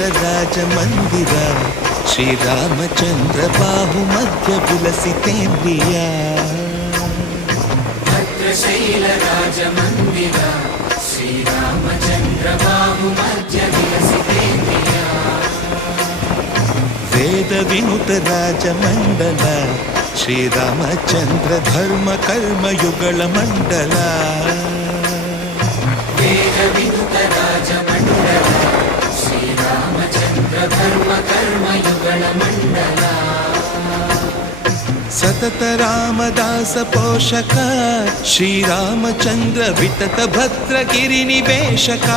ಭದ್ರಶೈಲರಾಜಮಂದಿರ ಶ್ರೀರಾಮಚಂದ್ರ ಬಾಹು ಮಧ್ಯ ವಿಲಸಿತೇಂದ್ರಿಯ ಭದ್ರಶೈಲರಾಜಮಂದಿರ ಶ್ರೀರಾಮಚಂದ್ರ ಬಾಹು ಮಧ್ಯ ವಿಲಸಿತೇಂದ್ರಿಯ ವೇದ ವಿನುತ ರಾಜಮಂಡಲ ಶ್ರೀರಾಮಚಂದ್ರ ಧರ್ಮ ಕರ್ಮಯುಗಳ ಮಂಡಲ ವೇದ ವಿನುತ ರಾಜಮಂಡಲ ಶ್ರೀರಾಮಚಂದ್ರ ಧರ್ಮ ಕರ್ಮಯುಗಳ ಮಂಡಲ ಸತತ ರಾಮದಾಸ ಪೋಷಕ ಶ್ರೀರಾಮಚಂದ್ರ ವಿತತ ಭದ್ರಗಿರಿ ನಿವೇಶಕ